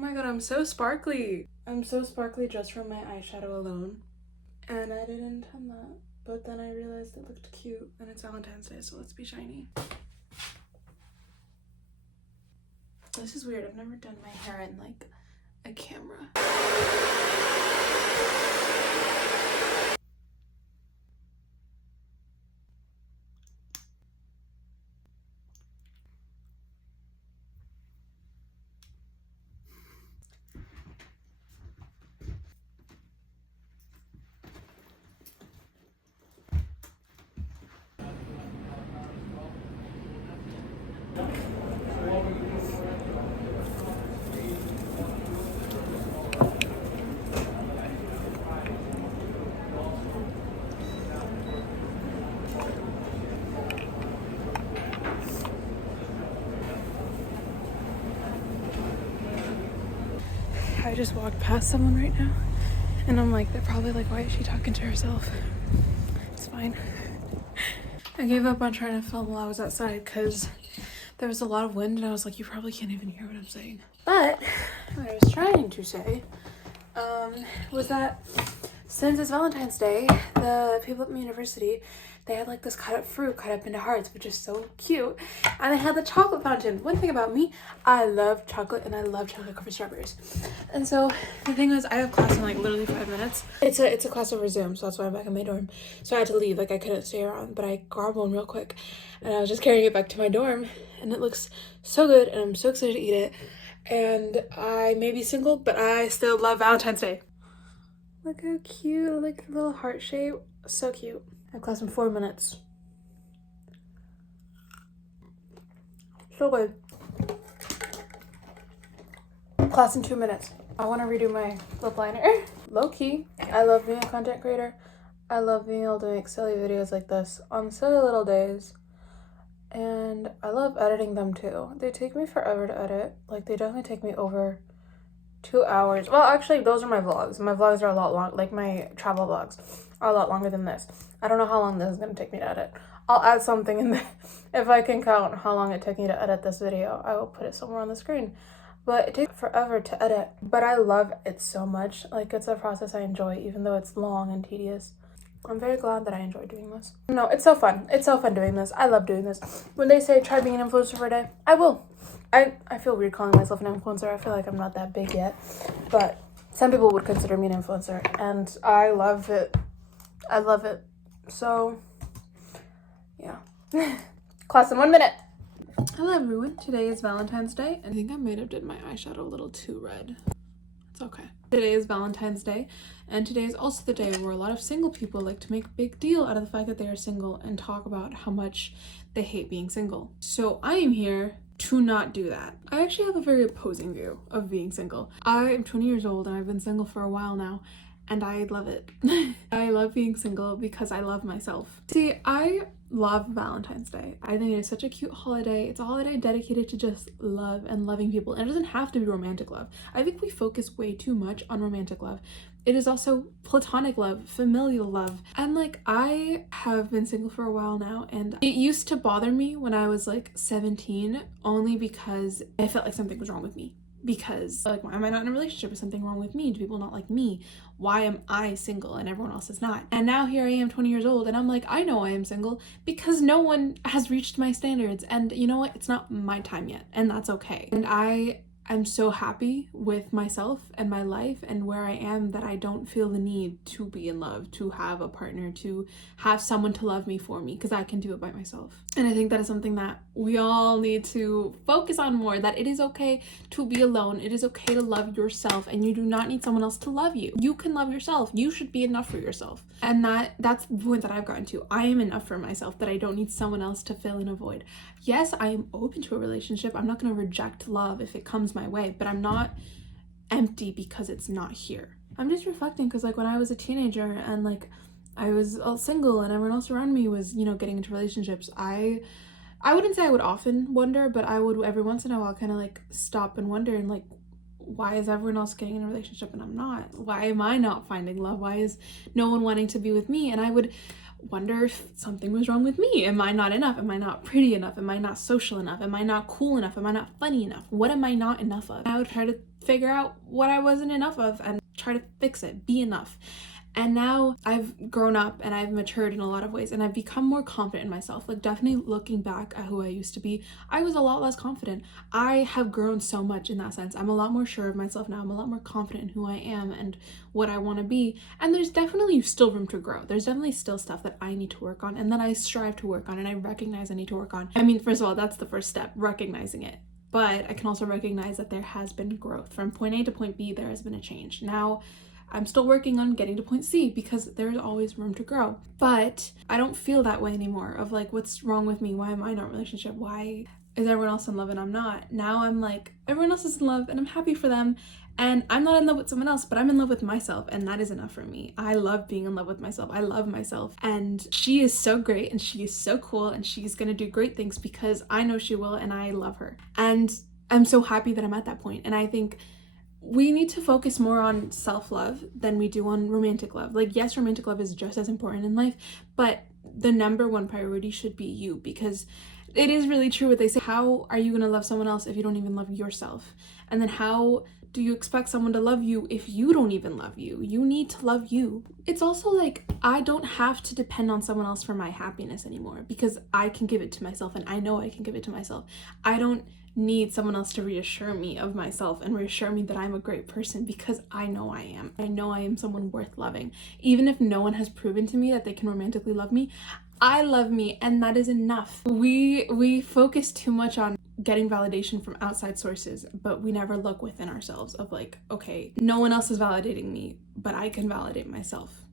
my god, I'm so sparkly. I'm so sparkly just from my eyeshadow alone. And I didn't intend that. But then I realized it looked cute and it's Valentine's Day, so let's be shiny. This is weird. I've never done my hair in like a camera. I just walked past someone right now and I'm like, they're probably like, why is she talking to herself? It's fine. I gave up on trying to film while I was outside because there was a lot of wind and I was like, you probably can't even hear what I'm saying. But what I was trying to say was that since it's Valentine's Day, the people at my university, they had like this cut up fruit cut up into hearts, which is so cute. And they had the chocolate fountain. One thing about me, I love chocolate and I love chocolate covered strawberries. And so the thing was, I have class in like literally 5 minutes. It's a class over Zoom, so that's why I'm back in my dorm. So I had to leave, like I couldn't stay around, but I grabbed one real quick and I was just carrying it back to my dorm and it looks so good and I'm so excited to eat it. And I may be single, but I still love Valentine's Day. Look how cute, like a little heart shape. So cute. I have class in 4 minutes. So good. Class in 2 minutes. I want to redo my lip liner. Low key, I love being a content creator. I love being able to make silly videos like this on silly little days. And I love editing them too. They take me forever to edit. Like they definitely take me over 2 hours. Well, actually, those are my vlogs. My vlogs are a lot long, like my travel vlogs are a lot longer than this. I don't know how long this is going to take me to edit. I'll add something in there. If I can count how long it took me to edit this video, I will put it somewhere on the screen. But it takes forever to edit. But I love it so much. Like, it's a process I enjoy, even though it's long and tedious. I'm very glad that I enjoy doing this. No, it's so fun. It's so fun doing this. I love doing this. When they say try being an influencer for a day, I will. I feel weird calling myself an influencer. I feel like I'm not that big yet. But some people would consider me an influencer. And I love it. I love it. So, yeah. Class in 1 minute. Hello everyone. Today is Valentine's Day. I think I might have did my eyeshadow a little too red. It's okay. Today is Valentine's Day, and today is also the day where a lot of single people like to make a big deal out of the fact that they are single and talk about how much they hate being single. So I am here to not do that. I actually have a very opposing view of being single. I am 20 years old and I've been single for a while now, and I love it. I love being single because I love myself. See, I love Valentine's Day. I think it is such a cute holiday. It's a holiday dedicated to just love and loving people. And it doesn't have to be romantic love. I think we focus way too much on romantic love. It is also platonic love, familial love. And like, I have been single for a while now, and it used to bother me when I was like 17, only because I felt like something was wrong with me. Because like, why am I not in a relationship? Is something wrong with me? Do people not like me? Why am I single and everyone else is not? And now here I am 20 years old and I'm like, I know I am single because no one has reached my standards, and you know what? It's not my time yet, and that's okay. And I'm so happy with myself and my life and where I am that I don't feel the need to be in love, to have a partner, to have someone to love me for me, because I can do it by myself. And I think that is something that we all need to focus on more, that it is okay to be alone. It is okay to love yourself, and you do not need someone else to love you. You can love yourself. You should be enough for yourself. And that's the point that I've gotten to. I am enough for myself, that I don't need someone else to fill in a void. Yes, I am open to a relationship. I'm not going to reject love if it comes my way, but I'm not empty because it's not here. I'm just reflecting because like when I was a teenager and like I was all single and everyone else around me was, you know, getting into relationships, I wouldn't say I would often wonder, but I would every once in a while kind of like stop and wonder and like, why is everyone else getting in a relationship and I'm not? Why am I not finding love? Why is no one wanting to be with me? And I would wonder if something was wrong with me. Am I not enough? Am I not pretty enough? Am I not social enough? Am I not cool enough? Am I not funny enough? What am I not enough of? I would try to figure out what I wasn't enough of and try to fix it, be enough. And now I've grown up and I've matured in a lot of ways, and I've become more confident in myself. Like, definitely looking back at who I used to be, I was a lot less confident. I have grown so much in that sense. I'm a lot more sure of myself now. I'm a lot more confident in who I am and what I want to be. And there's definitely still room to grow. There's definitely still stuff that I need to work on and that I strive to work on and I recognize I need to work on. I mean, first of all, that's the first step, recognizing it. But I can also recognize that there has been growth. From point A to point B, there has been a change. Now, I'm still working on getting to point C because there's always room to grow. But I don't feel that way anymore of like, what's wrong with me? Why am I not in a relationship? Why is everyone else in love and I'm not? Now I'm like, everyone else is in love and I'm happy for them. And I'm not in love with someone else, but I'm in love with myself, and that is enough for me. I love being in love with myself. I love myself. And she is so great and she is so cool and she's gonna do great things because I know she will and I love her. And I'm so happy that I'm at that point. And I think we need to focus more on self-love than we do on romantic love. Like, yes, romantic love is just as important in life, but the number one priority should be you, because it is really true what they say. How are you going to love someone else if you don't even love yourself? And then how do you expect someone to love you if you don't even love you? You need to love you. It's also like, I don't have to depend on someone else for my happiness anymore because I can give it to myself, and I know I can give it to myself. I don't need someone else to reassure me of myself and reassure me that I'm a great person, because I know I am. I know I am someone worth loving. Even if no one has proven to me that they can romantically love me, I love me, and that is enough. We focus too much on getting validation from outside sources, but we never look within ourselves of like, okay, no one else is validating me, but I can validate myself.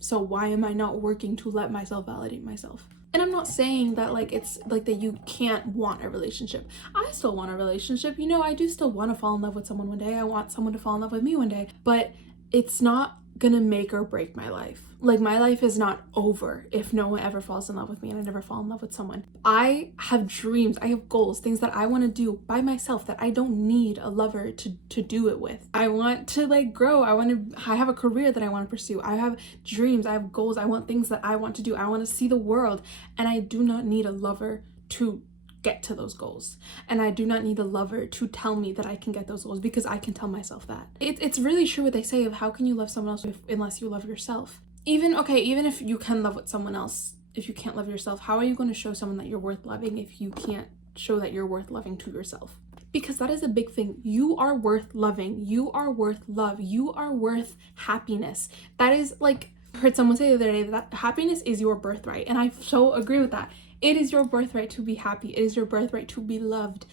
So why am I not working to let myself validate myself? And I'm not saying that like it's like that you can't want a relationship. I still want a relationship. You know, I do still want to fall in love with someone one day. I want someone to fall in love with me one day, but it's not gonna make or break my life. Like, my life is not over if no one ever falls in love with me and I never fall in love with someone. I have dreams, I have goals, things that I want to do by myself that I don't need a lover to do it with. I want to like grow. I have a career that I want to pursue. I have dreams, I have goals, I want things that I want to do. I want to see the world, and I do not need a lover to get to those goals. And I do not need a lover to tell me that I can get those goals, because I can tell myself that. It's really true what they say of how can you love someone else unless you love yourself. Even if you can love with someone else, if you can't love yourself, how are you going to show someone that you're worth loving if you can't show that you're worth loving to yourself? Because that is a big thing. You are worth loving. You are worth love. You are worth happiness. That is like, I heard someone say the other day that happiness is your birthright. And I so agree with that. It is your birthright to be happy. It is your birthright to be loved.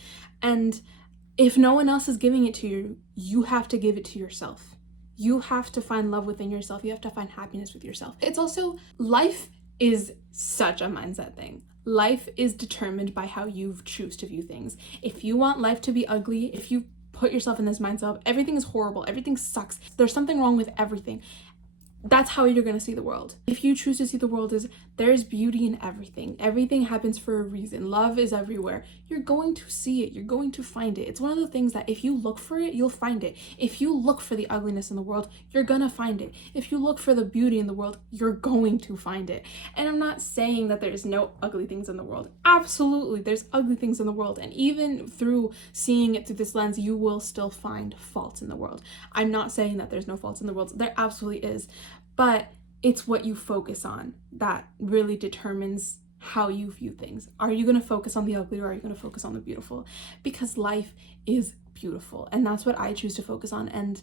And if no one else is giving it to you, you have to give it to yourself. You have to find love within yourself. You have to find happiness with yourself. It's also, life is such a mindset thing. Life is determined by how you choose to view things. If you want life to be ugly, if you put yourself in this mindset of everything is horrible, everything sucks, there's something wrong with everything, that's how you're gonna see the world. If you choose to see the world as there's beauty in everything, everything happens for a reason, love is everywhere, you're going to see it, you're going to find it. It's one of the things that if you look for it, you'll find it. If you look for the ugliness in the world, you're gonna find it. If you look for the beauty in the world, you're going to find it. And I'm not saying that there's no ugly things in the world. Absolutely, there's ugly things in the world. And even through seeing it through this lens, you will still find faults in the world. I'm not saying that there's no faults in the world. There absolutely is. But it's what you focus on that really determines how you view things. Are you going to focus on the ugly, or are you going to focus on the beautiful? Because life is beautiful, and that's what I choose to focus on. And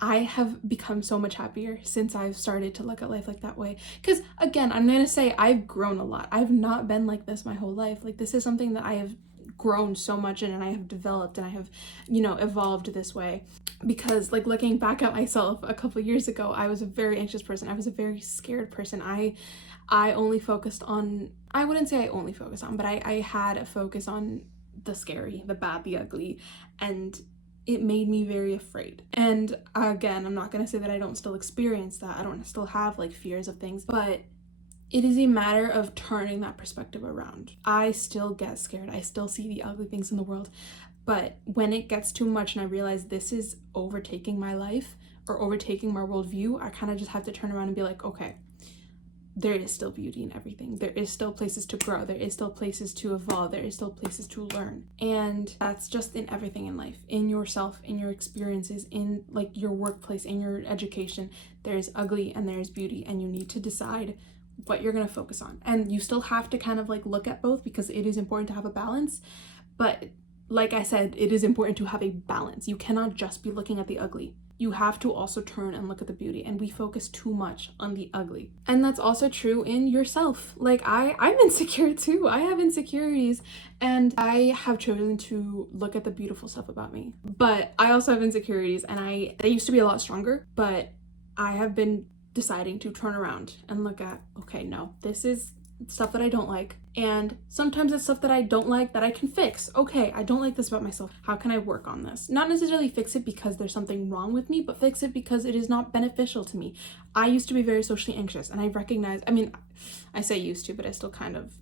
I have become so much happier since I've started to look at life like that way. Because again, I'm going to say I've grown a lot. I've not been like this my whole life. Like, this is something that I have grown so much in, and I have developed, and I have, evolved this way. Because like, looking back at myself a couple of years ago, I was a very anxious person. I was a very scared person. I only focused on, I wouldn't say I only focused on, but I had a focus on the scary, the bad, the ugly, and it made me very afraid. And again, I'm not going to say that I don't still experience that. I don't still have like fears of things, but it is a matter of turning that perspective around. I still get scared. I still see the ugly things in the world. But when it gets too much and I realize this is overtaking my life or overtaking my worldview, I kind of just have to turn around and be like, okay, there is still beauty in everything. There is still places to grow. There is still places to evolve. There is still places to learn. And that's just in everything in life, in yourself, in your experiences, in like your workplace, in your education. There's ugly and there's beauty, and you need to decide what you're going to focus on. And you still have to kind of like look at both, because it is important to have a balance. But like I said, it is important to have a balance. You cannot just be looking at the ugly. You have to also turn and look at the beauty, and we focus too much on the ugly. And that's also true in yourself. Like I'm insecure too. I have insecurities, and I have chosen to look at the beautiful stuff about me. But I also have insecurities, and they used to be a lot stronger, but I have been deciding to turn around and look at, okay, no, this is stuff that I don't like, and sometimes it's stuff that I don't like that I can fix. Okay, I don't like this about myself. How can I work on this? Not necessarily fix it because there's something wrong with me, but fix it because it is not beneficial to me. I used to be very socially anxious, and I recognize, I say used to, but I still kind of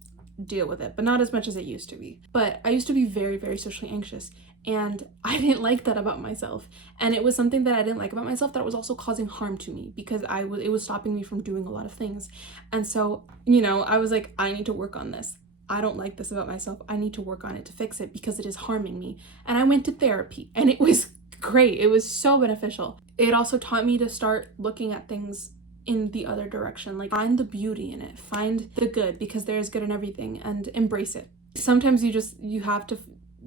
deal with it, but not as much as it used to be. But I used to be very, very socially anxious, and I didn't like that about myself. And it was something that I didn't like about myself that was also causing harm to me, because it was stopping me from doing a lot of things. And so, I was like, I need to work on this. I don't like this about myself. I need to work on it to fix it because it is harming me. And I went to therapy, and it was great. It was so beneficial. It also taught me to start looking at things in the other direction. Like, find the beauty in it, find the good, because there is good in everything, and embrace it. Sometimes you have to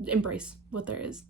embrace what there is.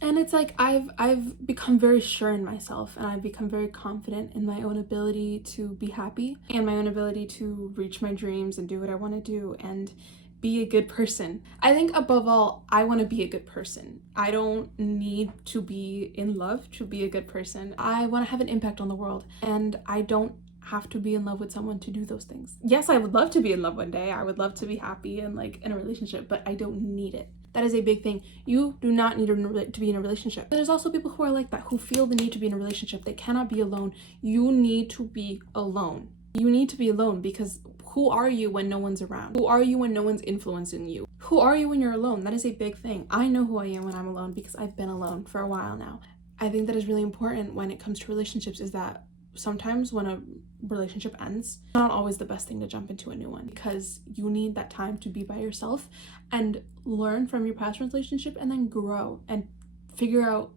And it's like I've become very sure in myself, and I've become very confident in my own ability to be happy, and my own ability to reach my dreams and do what I want to do and be a good person. I think above all, I want to be a good person. I don't need to be in love to be a good person. I want to have an impact on the world, and I don't have to be in love with someone to do those things. Yes, I would love to be in love one day. I would love to be happy and like in a relationship, but I don't need it. That is a big thing. You do not need to be in a relationship. There's also people who are like that, who feel the need to be in a relationship. They cannot be alone. You need to be alone. You need to be alone, because who are you when no one's around? Who are you when no one's influencing you? Who are you when you're alone? That is a big thing. I know who I am when I'm alone, because I've been alone for a while now. I think that is really important when it comes to relationships, is that sometimes when a relationship ends, it's not always the best thing to jump into a new one, because you need that time to be by yourself and learn from your past relationship, and then grow and figure out,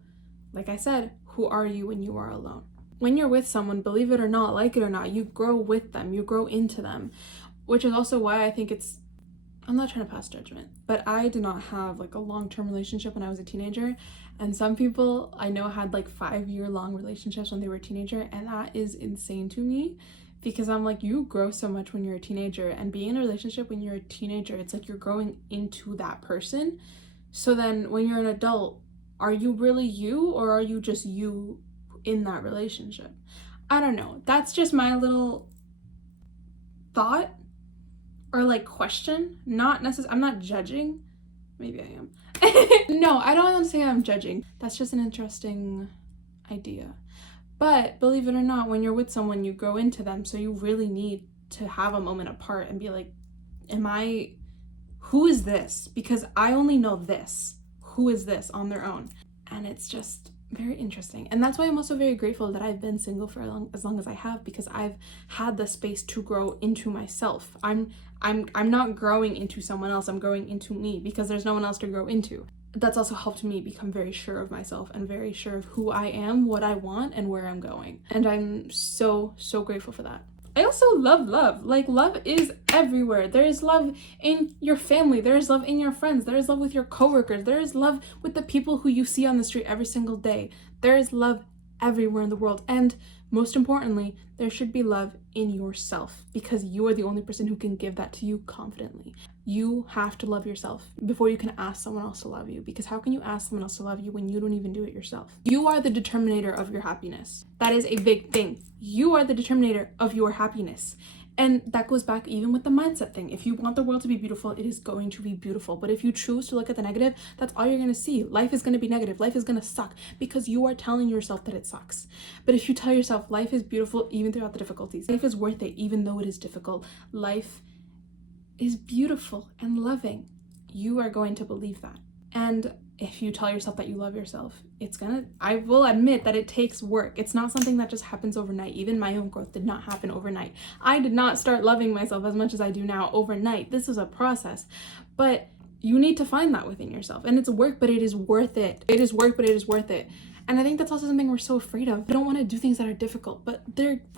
like I said, who are you when you are alone. When you're with someone, believe it or not, like it or not, you grow with them, you grow into them, which is also why I think I'm not trying to pass judgment, but I did not have like a long-term relationship when I was a teenager. And some people I know had like 5-year-long relationships when they were a teenager, and that is insane to me, because I'm like, you grow so much when you're a teenager, and being in a relationship when you're a teenager, it's like you're growing into that person. So then when you're an adult, are you really you, or are you just you in that relationship? I don't know. That's just my little thought, or like question. Not necessarily, I'm not judging. Maybe I am. No, I don't want to say I'm judging. That's just an interesting idea. But believe it or not, when you're with someone, you grow into them. So you really need to have a moment apart and be like, who is this? Because I only know this. Who is this on their own? And it's just very interesting. And that's why I'm also very grateful that I've been single for as long as I have, because I've had the space to grow into myself. I'm not growing into someone else, I'm growing into me, because there's no one else to grow into. That's also helped me become very sure of myself and very sure of who I am, what I want, and where I'm going. And I'm so, so grateful for that. I also love love. Like, love is everywhere. There is love in your family. There is love in your friends. There is love with your coworkers. There is love with the people who you see on the street every single day. There is love everywhere in the world. And most importantly, there should be love in yourself, because you are the only person who can give that to you confidently. You have to love yourself before you can ask someone else to love you, because how can you ask someone else to love you when you don't even do it yourself? You are the determinator of your happiness. That is a big thing. You are the determinator of your happiness. And that goes back even with the mindset thing. If you want the world to be beautiful, it is going to be beautiful. But if you choose to look at the negative, that's all you're going to see. Life is going to be negative. Life is going to suck, because you are telling yourself that it sucks. But if you tell yourself life is beautiful even throughout the difficulties, life is worth it even though it is difficult, life is beautiful and loving, you are going to believe that. And if you tell yourself that you love yourself, I will admit that it takes work. It's not something that just happens overnight. Even my own growth did not happen overnight. I did not start loving myself as much as I do now overnight. This is a process, but you need to find that within yourself. And it's work, but it is worth it. It is work, but it is worth it. And I think that's also something we're so afraid of. We don't want to do things that are difficult, but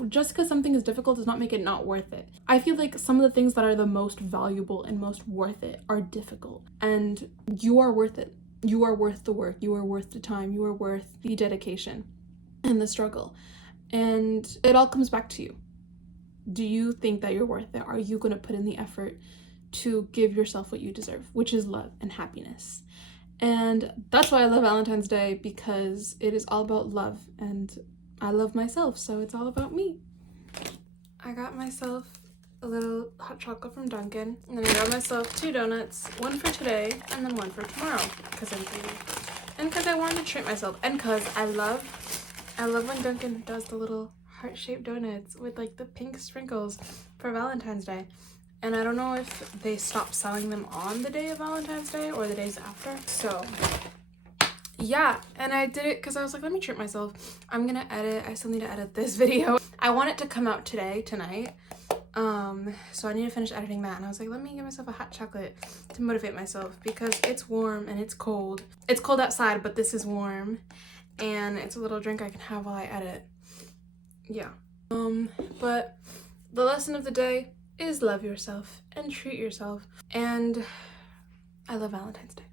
just because something is difficult does not make it not worth it. I feel like some of the things that are the most valuable and most worth it are difficult, and you are worth it. You are worth the work. You are worth the time. You are worth the dedication and the struggle. And it all comes back to you. Do you think that you're worth it? Are you going to put in the effort to give yourself what you deserve, which is love and happiness? And that's why I love Valentine's Day, because it is all about love, and I love myself, so it's all about me. I got myself a little hot chocolate from Dunkin', and then I got myself 2 donuts, one for today and then one for tomorrow, because I'm greedy. And because I wanted to treat myself, and because I love when Dunkin' does the little heart-shaped donuts with like the pink sprinkles for Valentine's Day. And I don't know if they stopped selling them on the day of Valentine's Day or the days after. So yeah, and I did it because I was like, let me treat myself. I'm gonna edit. I still need to edit this video. I want it to come out tonight. So I need to finish editing that. And I was like, let me give myself a hot chocolate to motivate myself, because it's warm and it's cold. It's cold outside, but this is warm. And it's a little drink I can have while I edit. Yeah. But the lesson of the day is love yourself and treat yourself. And I love Valentine's Day.